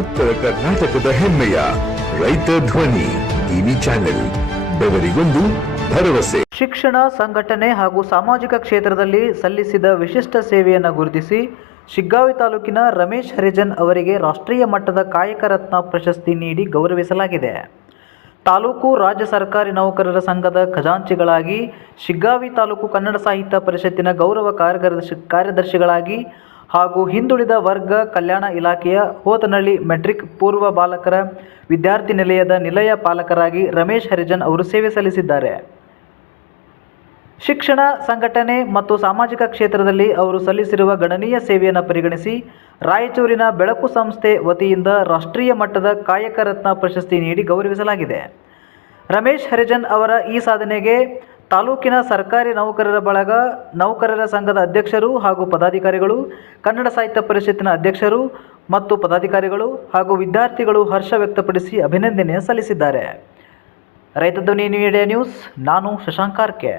ಉತ್ತರ ಕರ್ನಾಟಕದ ಹೆಮ್ಮೆಯ ರೈತ ಧ್ವನಿ ಟಿವಿ ಚಾನೆಲ್, ಬೆವರಿಗೊಂದು ಭರವಸೆ. ಶಿಕ್ಷಣ, ಸಂಘಟನೆ ಹಾಗೂ ಸಾಮಾಜಿಕ ಕ್ಷೇತ್ರದಲ್ಲಿ ಸಲ್ಲಿಸಿದ ವಿಶಿಷ್ಟ ಸೇವೆಯನ್ನು ಗುರುತಿಸಿ ಶಿಗ್ಗಾವಿ ತಾಲೂಕಿನ ರಮೇಶ್ ಹರಿಜನ್ ಅವರಿಗೆ ರಾಷ್ಟ್ರೀಯ ಮಟ್ಟದ ಕಾಯಕ ರತ್ನ ಪ್ರಶಸ್ತಿ ನೀಡಿ ಗೌರವಿಸಲಾಗಿದೆ. ತಾಲೂಕು ರಾಜ್ಯ ಸರ್ಕಾರಿ ನೌಕರರ ಸಂಘದ ಖಜಾಂಚಿಗಳಾಗಿ, ಶಿಗ್ಗಾವಿ ತಾಲೂಕು ಕನ್ನಡ ಸಾಹಿತ್ಯ ಪರಿಷತ್ತಿನ ಗೌರವ ಕಾರ್ಯದರ್ಶಿಗಳಾಗಿ ಹಾಗೂ ಹಿಂದುಳಿದ ವರ್ಗ ಕಲ್ಯಾಣ ಇಲಾಖೆಯ ಹೋತನಹಳ್ಳಿ ಮೆಟ್ರಿಕ್ ಪೂರ್ವ ಬಾಲಕರ ವಿದ್ಯಾರ್ಥಿ ನಿಲಯದ ನಿಲಯ ಪಾಲಕರಾಗಿ ರಮೇಶ್ ಹರಿಜನ್ ಅವರು ಸೇವೆ ಸಲ್ಲಿಸಿದ್ದಾರೆ. ಶಿಕ್ಷಣ, ಸಂಘಟನೆ ಮತ್ತು ಸಾಮಾಜಿಕ ಕ್ಷೇತ್ರದಲ್ಲಿ ಅವರು ಸಲ್ಲಿಸಿರುವ ಗಣನೀಯ ಸೇವೆಯನ್ನು ಪರಿಗಣಿಸಿ ರಾಯಚೂರಿನ ಬೆಳಕು ಸಂಸ್ಥೆ ವತಿಯಿಂದ ರಾಷ್ಟ್ರೀಯ ಮಟ್ಟದ ಕಾಯಕ ರತ್ನ ಪ್ರಶಸ್ತಿ ನೀಡಿ ಗೌರವಿಸಲಾಗಿದೆ. ರಮೇಶ್ ಹರಿಜನ್ ಅವರ ಈ ಸಾಧನೆಗೆ ತಾಲೂಕಿನ ಸರ್ಕಾರಿ ನೌಕರರ ಬಳಗ, ನೌಕರರ ಸಂಘದ ಅಧ್ಯಕ್ಷರು ಹಾಗೂ ಪದಾಧಿಕಾರಿಗಳು, ಕನ್ನಡ ಸಾಹಿತ್ಯ ಪರಿಷತ್ತಿನ ಅಧ್ಯಕ್ಷರು ಮತ್ತು ಪದಾಧಿಕಾರಿಗಳು ಹಾಗೂ ವಿದ್ಯಾರ್ಥಿಗಳು ಹರ್ಷ ವ್ಯಕ್ತಪಡಿಸಿ ಅಭಿನಂದನೆ ಸಲ್ಲಿಸಿದ್ದಾರೆ. ರೈತ ಧ್ವನಿ ಮೀಡಿಯಾ ನ್ಯೂಸ್, ನಾನು ಶಶಾಂಕ್ ಕಾರ್ಕೆ.